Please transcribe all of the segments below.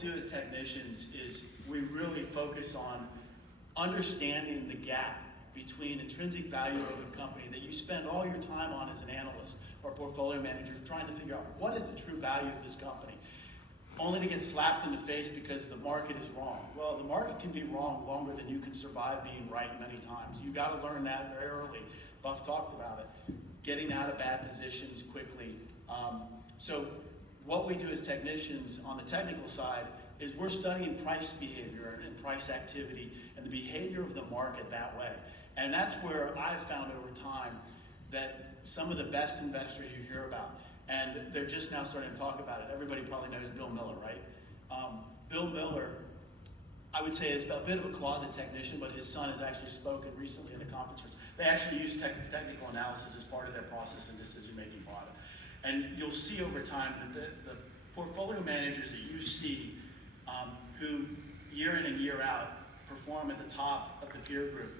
do as technicians is we really focus on understanding the gap between intrinsic value of a company that you spend all your time on as an analyst or portfolio manager trying to figure out what is the true value of this company, only to get slapped in the face because the market is wrong. Well, the market can be wrong longer than you can survive being right many times. You got to learn that very early. Buff talked about it. Getting out of bad positions quickly. So what we do as technicians on the technical side is we're studying price behavior and price activity and the behavior of the market that way. And that's where I've found over time that some of the best investors you hear about, and they're just now starting to talk about it. Everybody probably knows Bill Miller, right? Bill Miller, I would say, is a bit of a closet technician, but his son has actually spoken recently at a conference. They actually use technical analysis as part of their process and decision-making product. And you'll see over time that the portfolio managers that you see who year in and year out perform at the top of the peer group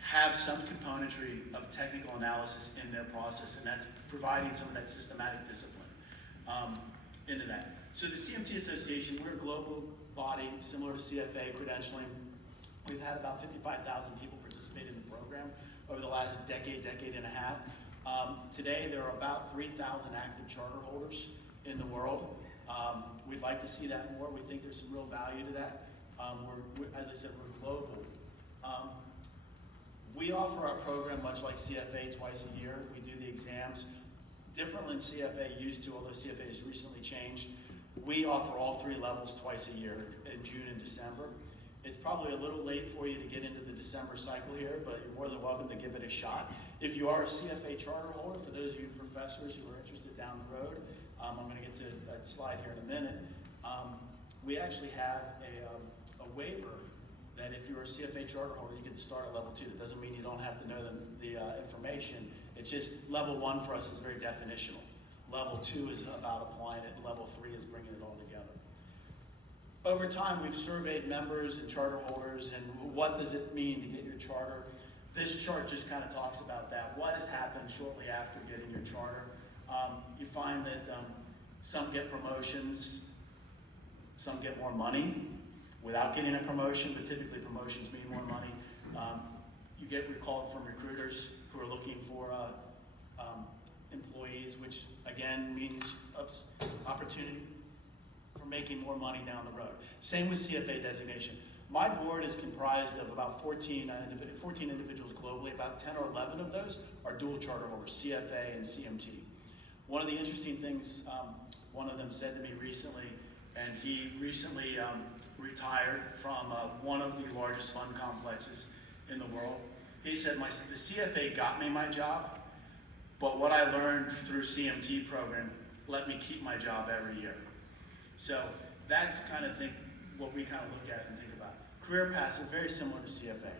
have some componentry of technical analysis in their process, and that's providing some of that systematic discipline into that. So the CMT Association, we're a global body similar to CFA credentialing. We've had about 55,000 people participate in the program over the last decade and a half. Today there are about 3,000 active charter holders in the world. We'd like to see that more. We think there's some real value to that. As I said, we're global. We offer our program much like CFA twice a year. We do the exams. Different than CFA used to, although CFA has recently changed. We offer all three levels twice a year in June and December. It's probably a little late for you to get into the December cycle here, but you're more than welcome to give it a shot. If you are a CFA charter holder, for those of you professors who are interested down the road, I'm going to get to a slide here in a minute. We actually have a waiver that if you're a CFA charter holder, you get to start at level 2. That doesn't mean you don't have to know the information. It's just level 1 for us is very definitional. Level 2 is about applying it, and level 3 is bringing it all together. Over time, we've surveyed members and charter holders, and what does it mean to get your charter? This chart just kind of talks about that. What has happened shortly after getting your charter? You find that some get promotions, some get more money without getting a promotion, but typically promotions mean more money. You get recalled from recruiters who are looking for employees, which again means opportunity for making more money down the road. Same with CFA designation. My board is comprised of about 14 individuals globally. About 10 or 11 of those are dual charter holders, CFA and CMT. One of the interesting things, one of them said to me recently, and he recently retired from one of the largest fund complexes in the world. He said, the CFA got me my job, but what I learned through CMT program let me keep my job every year. So that's kind of what we kind of look at and think about. Career paths are very similar to CFA.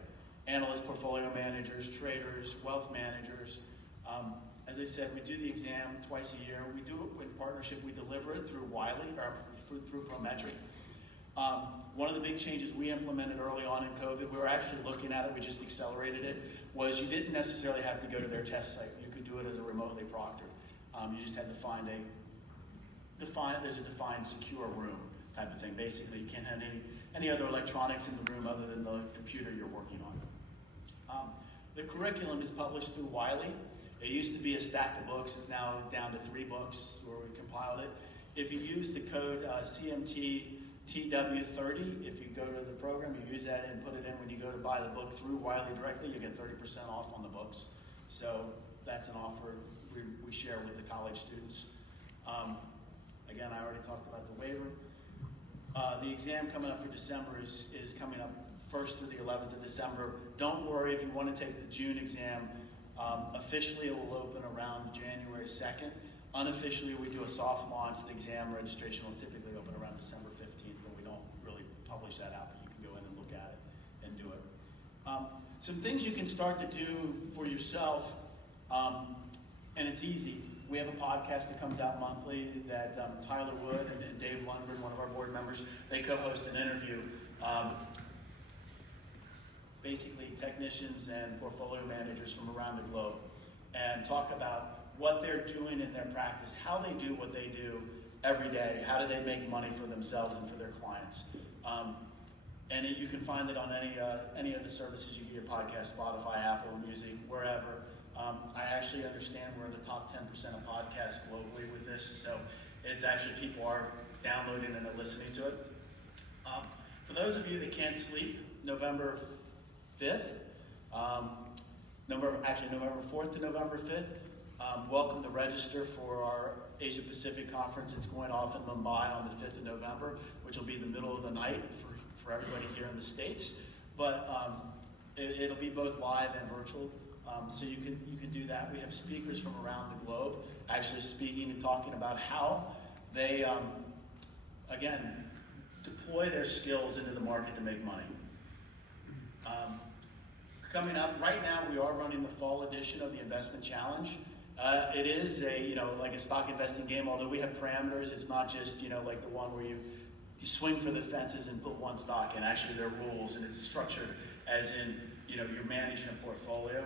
Analysts, portfolio managers, traders, wealth managers. As I said, we do the exam twice a year. We do it in partnership. We deliver it through Wiley, or through Prometric. One of the big changes we implemented early on in COVID, we were actually looking at it, we just accelerated it, was you didn't necessarily have to go to their test site. You could do it as a remotely proctored. You just had to find there's a defined secure room type of thing. Basically, you can't have any other electronics in the room other than the computer you're working on. The curriculum is published through Wiley. It used to be a stack of books. It's now down to 3 books where we compiled it. If you use the code CMT TW30, if you go to the program, you use that and put it in when you go to buy the book through Wiley directly, you get 30% off on the books. So that's an offer we share with the college students. Again, I already talked about the waiver. The exam coming up for December is coming up 1st through the 11th of December. Don't worry if you want to take the June exam. Officially, it will open around January 2nd. Unofficially, we do a soft launch. The exam registration will typically open around December 15th, but we don't really publish that out, but you can go in and look at it and do it. Some things you can start to do for yourself, and it's easy. We have a podcast that comes out monthly that Tyler Wood and Dave Lundgren, one of our board members, they co-host an interview. Basically technicians and portfolio managers from around the globe, and talk about what they're doing in their practice, how they do what they do, every day. How do they make money for themselves and for their clients? And you can find it on any of the services you get your podcast, Spotify, Apple Music, wherever. I actually understand we're in the top 10% of podcasts globally with this, so it's actually people are downloading and they're listening to it. For those of you that can't sleep, November 5th, November 4th to November 5th, welcome to register for our Asia Pacific Conference. It's going off in Mumbai on the 5th of November, which will be the middle of the night for everybody here in the States. But it'll be both live and virtual, so you can do that. We have speakers from around the globe actually speaking and talking about how they, again, deploy their skills into the market to make money. Coming up, right now we are running the fall edition of the Investment Challenge. It is like a stock investing game, although we have parameters. It's not just, like the one where you swing for the fences and put one stock in. Actually, there are rules, and it's structured as in, you're managing a portfolio.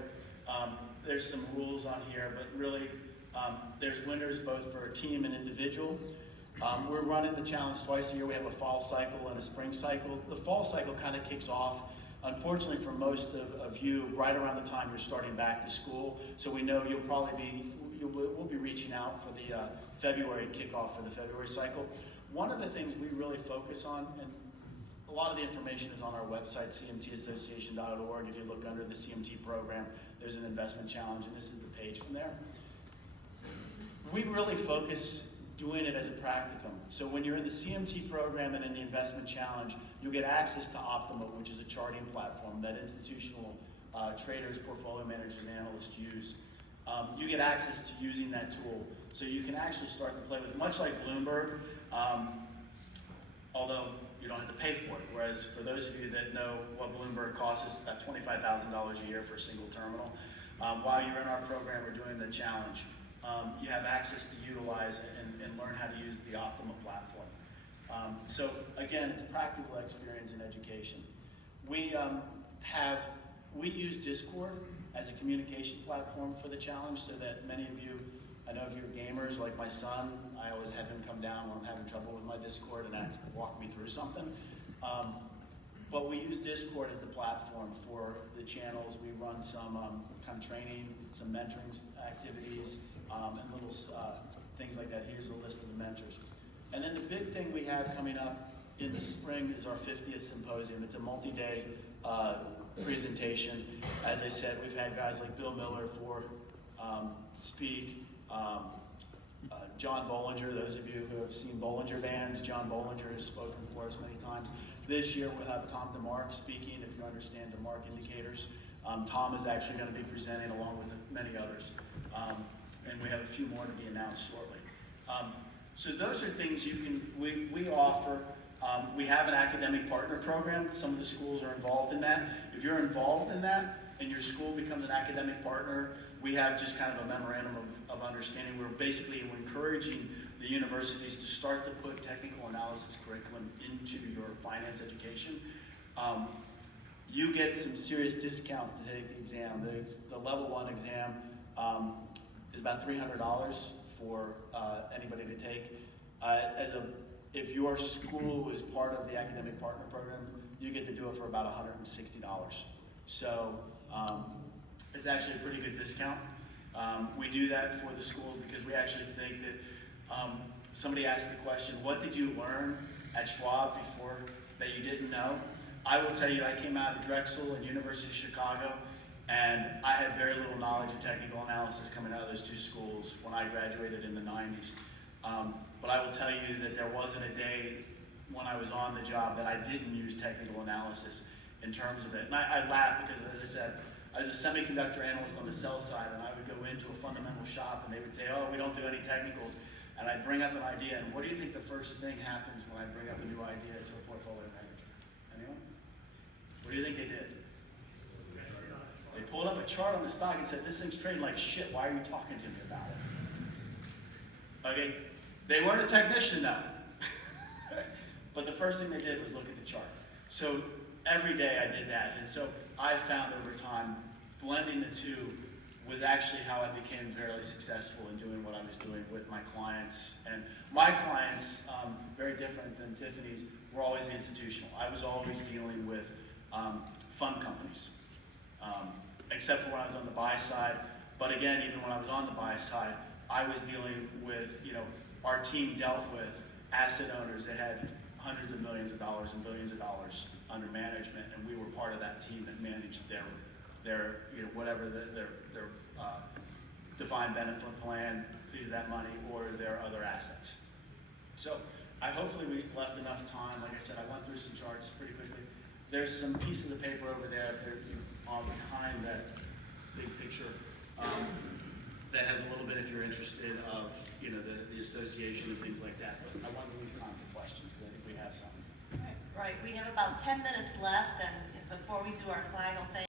There's some rules on here, but really, there's winners both for a team and individual. We're running the challenge twice a year. We have a fall cycle and a spring cycle. The fall cycle kind of kicks off, unfortunately for most of you, right around the time you're starting back to school. So we know we'll be reaching out for the February kickoff for the February cycle. One of the things we really focus on, and a lot of the information is on our website, cmtassociation.org. If you look under the CMT program, there's an investment challenge, and this is the page from there. We really focus doing it as a practicum. So when you're in the CMT program and in the investment challenge, you'll get access to Optima, which is a charting platform that institutional traders, portfolio managers, and analysts use. You get access to using that tool. So you can actually start to play with it, much like Bloomberg, although you don't have to pay for it. Whereas for those of you that know what Bloomberg costs, it's about $25,000 a year for a single terminal. While you're in our program, we're doing the challenge. You have access to utilize and learn how to use the Optima platform. So again, it's practical experience in education. We use Discord as a communication platform for the challenge, so that many of you, I know if you're gamers like my son, I always have him come down when I'm having trouble with my Discord and walk me through something. But we use Discord as the platform for the channels. We run some kind of training, some mentoring activities, and little things like that. Here's a list of the mentors. And then the big thing we have coming up in the spring is our 50th symposium. It's a multi-day presentation. As I said, we've had guys like Bill Miller speak, John Bollinger, those of you who have seen Bollinger Bands, John Bollinger has spoken for us many times. This year we'll have Tom DeMark speaking, if you understand DeMark indicators. Tom is actually going to be presenting along with many others. And we have a few more to be announced shortly. So those are things we offer. We have an academic partner program. Some of the schools are involved in that. If you're involved in that and your school becomes an academic partner, we have just kind of a memorandum of understanding. We're basically encouraging the universities to start to put technical analysis curriculum into your finance education. You get some serious discounts to take the exam. The level 1 exam is about $300 for anybody to take. If your school is part of the academic partner program, you get to do it for about $160. So it's actually a pretty good discount. We do that for the schools because we actually think that somebody asked the question, what did you learn at Schwab before that you didn't know? I will tell you, I came out of Drexel and University of Chicago, and I had very little knowledge of technical analysis coming out of those two schools when I graduated in the 90s. But I will tell you that there wasn't a day when I was on the job that I didn't use technical analysis in terms of it. And I laugh because, as I said, I was a semiconductor analyst on the sell side, and I would go into a fundamental shop and they would say, oh, we don't do any technicals. And I'd bring up an idea, and what do you think the first thing happens when I bring up a new idea to a portfolio manager? Anyone? What do you think they did? They pulled up a chart on the stock and said, this thing's trading like shit, why are you talking to me about it? Okay, they weren't a technician though. But the first thing they did was look at the chart. So every day I did that, and so I found over time, blending the two was actually how I became fairly successful in doing what I was doing with my clients. And my clients, very different than Tiffany's, were always institutional. I was always dealing with fund companies, except for when I was on the buy side. But again, even when I was on the buy side, I was dealing with, our team dealt with asset owners that had hundreds of millions of dollars and billions of dollars under management, and we were part of that team that managed their whatever their defined benefit plan, either that money or their other assets. So hopefully we left enough time. Like I said, I went through some charts pretty quickly. There's some pieces of paper over there if they're behind that big picture that has a little bit, if you're interested, of the association and things like that. But I want to leave time for questions because I think we have some. Right. We have about 10 minutes left, and before we do our final thing.